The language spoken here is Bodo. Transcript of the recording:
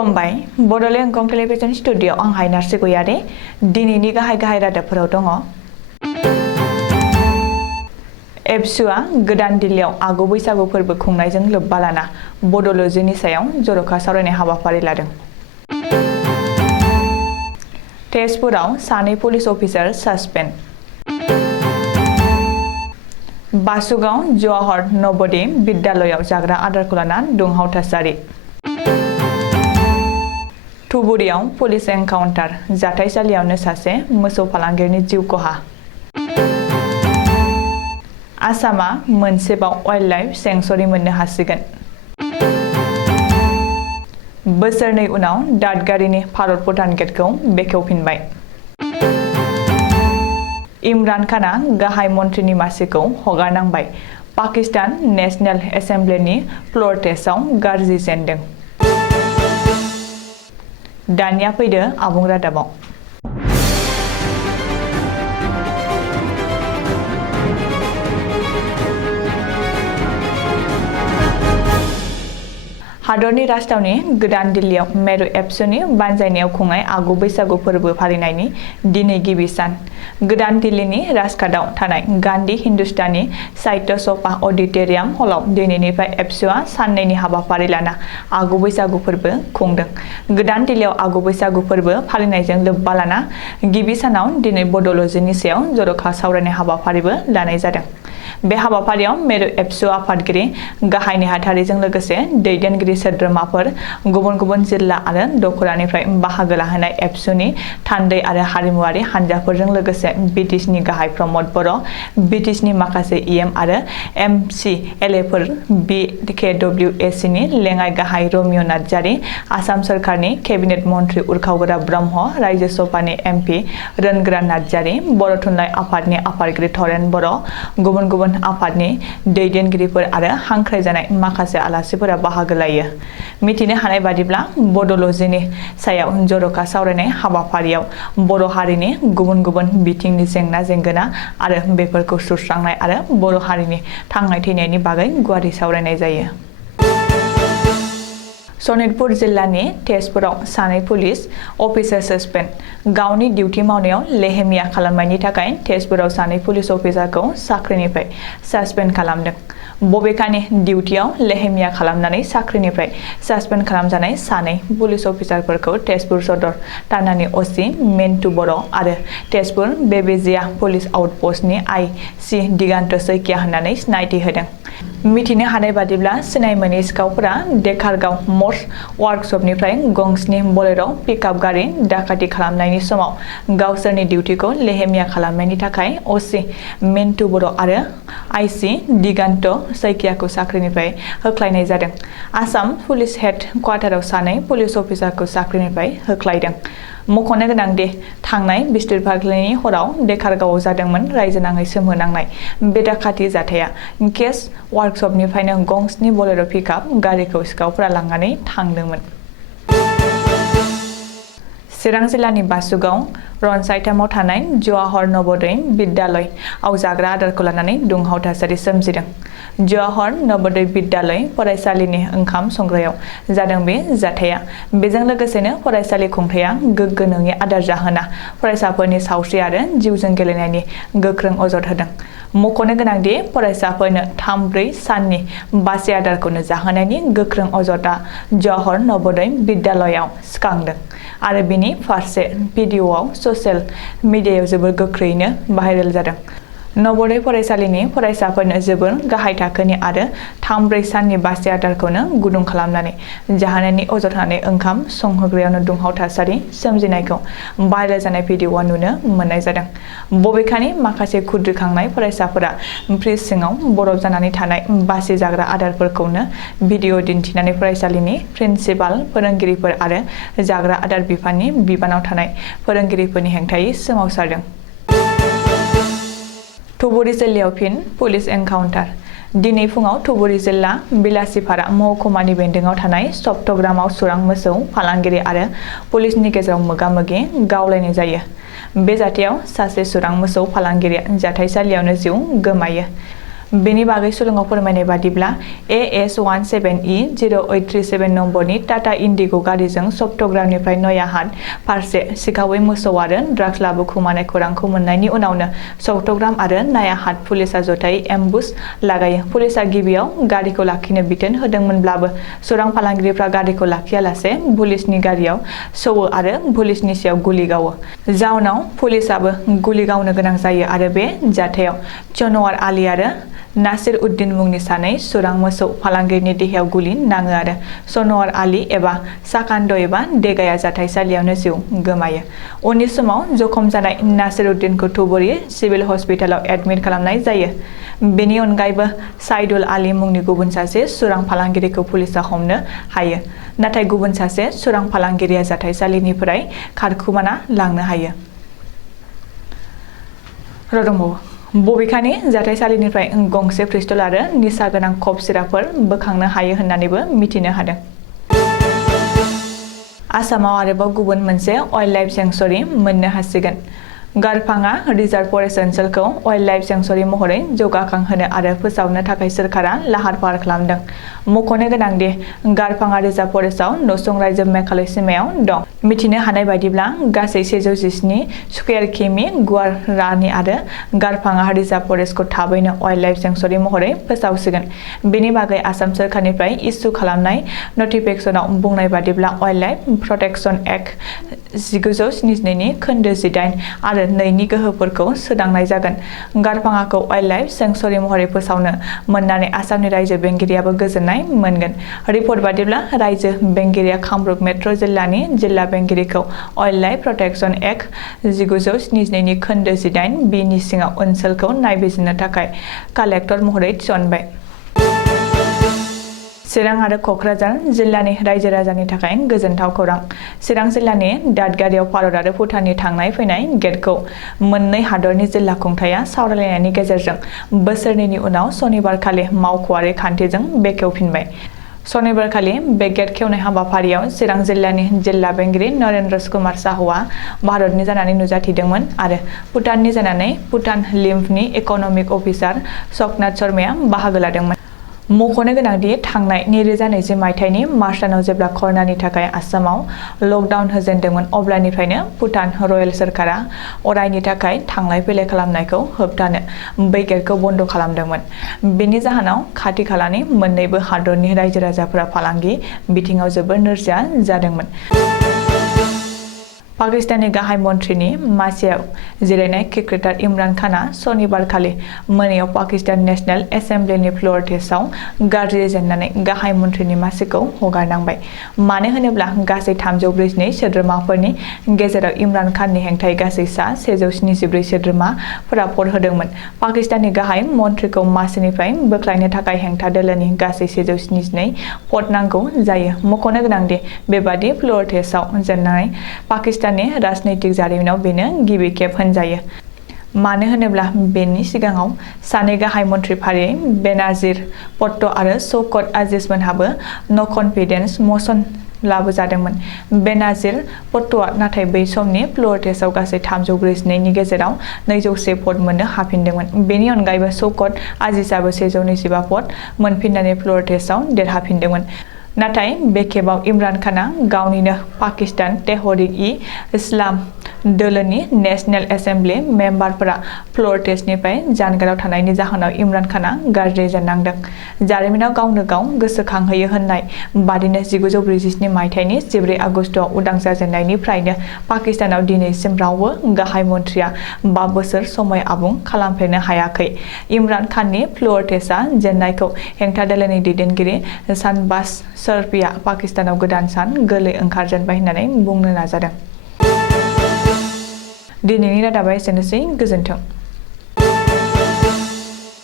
खुलुमबाय बड'लेण्ड गं टेलिभिजन स्टुडिअ आं हायनार्सि गयारि दिनैनि गाहाय रादाबफोराव दङ। एबसुआ गोदान दिल्लीयाव आगु बैसागु फोरबो खुंनायजों लोब्बा लाना बड'लजिनि सायाव जर'खा सावरायनाय हाबाफारि लादों। तेजपुराव सानै पुलिस अफिसार सासपेन्ड। बासुगाव जवाहर नवोदय बिद्यालयाव जाग्रा आदारखौ लाना दुंहाव थासारि। धुबुरीयाव पुलिस एनकाउन्टार जाथायसालियावनो सासे मोसौ फालांगिरिनि जिउ खहा। आसामा मोनसेबाव वाइल्डलाइफ सेंक्सुरी मोननो हासिगोन। बोसोरनै उनाव दादगारिनि भारत भुटान गेटखौ बेखेवफिनबाय। इमरान खाना गाहाय मन्थ्रिनि मासिखौ हगारनांबाय। पाकिस्तान नेशनेल एसेम्ब्लिनि फ्ल'र टेस्टआव गाज्रि जेनदों। दानिया फैदो आबुं रादाबाव। हादरनि राजधानी गोदान दिल्लीयाव मेरु एबसुनि बानजायनायाव खुंनाय आगु बैसागु फोरबो फालिनायनि दिनै गिबि सान। गोदान दिल्लीनि राजघाटआव थानाय गान्धी हिन्दुस्तानी साहित्य सभा अडिट'रियाम हलाव दिनैनिफ्राय एबसुआ साननैनि हाबाफारि लाना आगु बैसागु फोरबो खुंदों। गोदान दिल्लीयाव आगु बैसागु फोरबो फालिनायजों लोब्बा लाना गिबि सानाव दिनै बड'लजिनि सायाव जर'खा सावरायनाय हाबाफारिबो लानाय जादों। बे हाबाफारियाव मेरु एबसु आफादगिरि गाहाय नेहाथारिजों लोगोसे दैदेनगिरि सोद्रोमाफोर गुबुन गुबुन जिल्ला आरो दख'रानिफ्राय बाहागो लाहोनाय एबसुनि थान्दै आरो हारिमुआरि हानजाफोरजों लोगोसे बिटिसिनि गाहाय प्रमद बर', बिटिसिनि माखासे इएम आरो एमसिएलएफोर, बिकेडब्लिउएसिनि लेङाइ गाहाय रमिय' नार्जारि, आसाम सोरखारनि केबिनेट मन्थ्रि उरखावगोरा ब्रह्म, रायजो सभानि एमपि रोनगोरा नार्जारि, बर' थुनलाइ आफादनि आफादगिरि धरेन बर', गुबुन गुबुन आफादनि दैदेनगिरिफोर आरो हांख्रायजानाय माखासे आलासिफोरा बाहागो लायो। मिथिनो हानाय बादिब्ला बड'लजिनि सायाव जर'खा सावरायनाय हाबाफारियाव बर' हारिनि गुबुन गुबुन बिथिंनि जेंना जेंगोना आरो बेफोरखौ सुस्रांनाय आरो बर' हारिनि थांनाय थैनायनि बागै गुवारै सावरायनाय जायो। सनितपुर जिल्लानि तेजपुराव सानै पुलिस अफिसार सासपेन्ड। गावनि डिउटि मावनायाव लेहेमिया खालामनायनि थाखाय तेजपुराव सानै पुलिस अफिसारखौ साख्रिनिफ्राय सासपेन्ड खालामदों। बबेखानि डिउटियाव लेहेमिया खालामनानै साख्रिनिफ्राय सासपेन्ड खालामजानाय सानै पुलिस अफिसारफोरखौ तेजपुर सदर थानानि असि मेन्टु बर' आरो तेजपुर बेबेजिया पुलिस आउटपस्टनि आइ.सि. दिगान्त सैकिया होननानै सिनायथि होदों। मिथिनो हानाय बादिब्ला सिनाय मोनै सिखावफोरा देखारगाव मटर्स वार्कशपनिफ्राय गंसेनि बोलेर' पिकआप गारि डाकाति खालामनायनि समाव गावसोरनि डिउटिखौ लेहेमिया खालामनायनि थाखाय असि मेन्टु बर' आरो आइ.सि. दिगान्त सैकियाखौ साख्रिनिफ्राय होख्लायनाय जादों। आसाम पुलिस हेड क्वार्टाराव सानै पुलिस अफिसारखौ साख्रिनिफ्राय होख्लायदों। मख'नो गोनांदि थांनाय बिस्तिबारखालिनि हराव देखारगावआव जादोंमोन रायजोनाङै सोमोनांनाय बे डाकाति जाथाया। केस वार्कशपनिफ्रायनो गंसेनि बोलेर' पिकआप गारिखौ सिखावफोरा लांनानै थांदोंमोन। चिरां जिल्लानि बासुगाव रनसायथामाव थानाय जवाहर नवोदय बिद्यालयआव जाग्रा आदारखौ लानानै दुंहाव थासारि सोमजिदों। जवाहर नवोदय बिद्यालय फरायसालिनि ओंखाम संग्रायाव जादों बे जाथाया। बेजों लोगोसेनो फरायसालि खुंथाया गोग्गो नङि आदार जाहोना फरायसाफोरनि सावस्रि आरो जिउजों गेलेनायनि गोख्रों अजद होदों। मख'नो गोनांदि फरायसाफोरनो 3-4 साननि बासि आदारखौनो जाहोनायनि गोख्रों अजदआ जवाहर नवोदय बिद्यालयाव सिखांदों आरो बिनि फारसे भिडिअ'आव ससियेल मिडियायाव जोबोर गोख्रैयैनो भाइरेल जादों। नवोदय फरायसालिनि फरायसाफोरनो जोबोर गाहाय थाखोनि आरो 3-4 साननि बासि आदारखौनो गुदुं खालामनानै जाहोनायनि अजद होनानै ओंखाम संहोग्रायावनो दुंहाव थासारि सोमजिनायखौ भाइरेल जानाय भिडिअ'आव नुनो मोननाय जादों। बबेखानि माखासे खुद्रिखांनाय फरायसाफोरा फ्रिज सिङाव बरफ जानानै थानाय बासि जाग्रा आदारफोरखौनो भिडिअ' दिन्थिनानै फरायसालिनि प्रिन्सिपाल, फोरोंगिरिफोर आरो जाग्रा आदार बिफाननि बिबानाव थानाय फोरोंगिरिफोरनि हेंथायै सोमावसारदों। धुबुरी जिल्लायाव फिन पुलिस एनकाउन्टार। दिनै फुङाव धुबुरी जिल्ला बिलासिपारा महकुमानि बेन्दोङाव थानाय सप्तग्रामाव सुरां मोसौ फालांगिरि आरो पुलिसनि गेजेराव मोगा-मोगि गावलायनाय जायो। बे जाथायाव सासे सुरां मोसौ फालांगिरिया जाथायसालियावनो जिउ गोमायो। बेनि बागै सुलुङाव फोरमायनाय बादिब्ला AS17E0837 नम्बरनि टाटा इन्डिग' गारिजों चट्टग्रामनिफ्राय नयाहाट फारसे सिखावै मोसौ आरो ड्राग्स लाबोखुमानाय खौरांखौ मोननायनि उनावनो चट्टग्राम आरो नयाहाट पुलिसा जथायै एम्बुस लागायो। पुलिसा गिबियाव गारिखौ लाखिनो बिथोन होदोंमोनब्लाबो सोरां फालांगिरिफ्रा गारिखौ लाखियालासे पुलिसनि गारियाव सौवो आरो पुलिसनि सायाव गुलि गावो। जाउनाव पुलिसाबो गुलि गावनो गोनां जायो आरो बे जाथायाव चनवार आली आरो नासिर उद्दीन मुंनि सानै सोरां मोसौ फालांगिरिनि देहायाव गुलि नाङो आरो चनवार आली एबा साकान्द एबा देगाया जाथायसालियावनो जिउ गोमायो। उननि समाव जखम जानाय नासिर उद्दीनखौ धुबुरी सिभिल हस्पिटालाव एडमिट खालामनाय जायो। बेनि अनगायैबो साइदुल आली मुंनि गुबुन सासे सोरां फालांगिरिखौ पुलिसा हमनो हायो, नाथाय गुबुन सासे सोरां फालांगिरिया जाथायसालिनिफ्राय खारखुमाना लांनो हायो। बबेखानि जाथायसालिनिफ्राय गंसे पिस्तल आरो निसा गोनां कप सिरापफोर बोखांनो हायो होननानैबो मिथिनो हादों। आसामाव आरोबाव गुबुन मोनसे वाइल्ड लाइफ सेंक्सुरि मोननो हासिगोन। गारफाङा रिजार्भ फरेस्ट ओनसोलखौ वाइल्ड लाइफ सेंक्सुरि महरै जौगाखांहोनो आरो फोसावनो थाखाय सोरखारा लाहार फाहार खालामदों। मख'नो गोनां दि गारफाङा रिजार्भ फरेस्टआव नसुं रायजो मेघालय सीमायाव दं। मिथिनो हानाय बायदिब्ला गासै 117 स्कुवेर किमि गुवार रानि आरो गारफाङा रिजार्भ फरेस्टखौ थाबैनो वाइल्ड लाइफ सेंक्सुरि महरै फोसावसिगोन। बेनि बागै आसाम सोरखारनिफ्राय इस्यु खालामनाय नटिफिकेसनाव बुंनाय बादिब्ला वाइल्ड लाइफ प्रटेक्शन एक्ट 1972 नि खोन्दो 18 आरो 2 नि गोहोफोरखौ सोदांनाय जागोन। गारफाङाखौ वाइल्ड लाइफ सेंक्सुरि महरै फोसावनो मोननानै आसामनि रायजो बेंगिरियाबो गोजोननाय मोनगोन। रिपर्ट बादिब्ला रायजो बेंगिरिया कामरुप मेट्र' जिल्लानि जिल्ला बेंगिरिखौ वाइल्ड लाइफ प्रटेक्शन एक्ट 1972 नि खोन्दो 18 बि नि सिङाव ओनसोलखौ नायबिजिरनो थाखाय कालेक्टर महरै थिसनबाय। चिरां आरो क'क्राझार जिल्लानि रायजो राजानि थाखाय गोजोनथाव खौरां। चिरां जिल्लानि दादगारियाव भारत आरो भुटाननि थांनाय फैनाय गेटखौ मोननै हादरनि जिल्ला खुंथाया सावरायलायनायनि गेजेरजों बोसोरनैनि उनाव सनिबारखालि मावख'आरि खान्थिजों बेखेवफिनबाय। सनिबारखालि बे गेट खेवनाय हाबाफारियाव चिरां जिल्लानि जिल्ला बेंगिरि नरेन्द्र कुमार साहुआ भारतनि जानानै नुजाथिदोंमोन आरो भुटाननि जानानै भुटान लिम्फनि इक'नमिक अफिसार सकनाथ शर्माया बाहागो लादोंमोन। मख'नो गोनांदि थांनाय 2020 मायथाइनि मार्च दानाव जेब्ला कर'नानि थाखाय आसामाव लकडाउन होजेनदोंमोन अब्लानिफ्रायनो भुटान रयेल सोरखारा अरायनि थाखाय थांलाय फैलाय खालामनायखौ होबथानो बै गेटखौ बन्द' खालामदोंमोन। बेनि जाहोनाव खाथि खालानि मोन्नैबो हादरनि रायजो राजाफोरा फालांगि बिथिङाव जोबोर नोरजिया जादोंमोन। पाकिस्ताननि गाहाय मन्थ्रिनि मासियाव जिरायनाय क्रिकेटार इमरान खानआ सनिबारखालि मोनायाव पाकिस्तान नेशनेल एसेम्बलिनि फ्ल'र टेस्टआव गाज्रि जेननानै गाहाय मन्थ्रिनि मासिखौ हगारनांबाय। मानो होनोब्ला गासै 342 सोद्रोमाफोरनि गेजेराव इमरान खाननि हेंथायै गासै सा 174 सोद्रोमाफोरा भट होदोंमोन। पाकिस्ताननि गाहाय मन्थ्रिखौ मासिनिफ्राय बोख्लायनो थाखाय हेंथा दोलोनि गासै 172 भट नांगौ जायो। मख'नो गोनांदि बेबादि फ्ल'र टेस्टआव जेननाय पाकिस्ताननि राजनैतिक जारिमिनाव बेनो गिबि खेब होनजायो। मानो होनोब्ला बेनि सिगाङाव सानै गाहाय मन्थ्रि फारियै बेनाजिर भुट्ट' आरो शौकत आजीजमोनहाबो न' कनफिडेन्स मसन लाबोजादोंमोन। बेनाजिर भुट्ट'आ नाथाय बै समनि फ्ल'र टेस्टआव गासै 342 नि गेजेराव 201 भट मोननो हाफिनदोंमोन। बेनि अनगायैबो शौकत आजीजआबो 125 भट मोनफिननानै फ्ल'र टेस्टआव देरहाफिनदोंमोन। नाथाय बे खेबाव इमरान खानआ गावनिनो पाकिस्तान तेहरिक-इ-इस्लाम दोलोनि नेशनेल एसेम्बलि मेम्बारफोरा फ्ल'र टेस्टनिफ्राय जानगाराव थानायनि जाहोनाव इमरान खानआ गाज्रि जेननांदों। जारिमिनाव गावनो गाव गोसोखांहोयो होननाय बादिनो 1947 मायथाइनि 14 आगस्टआव उदां जाजेननायनिफ्रायनो पाकिस्तानाव दिनैसिम रावबो गाहाय मन्थ्रिया 5 बोसोर समय आबुं खालामफेरनो हायाखै। इमरान खाननि फ्ल'र टेस्टआ जेननायखौ हेंथा दोलोनि दैदेनगिरि शाहबाज शरीफआ पाकिस्तानाव गोदान सान गोरलै ओंखारजेनबाय होननानै बुंनो नाजादों। दिनैनि रादाबा एसेनोसै, गोजोन्थों।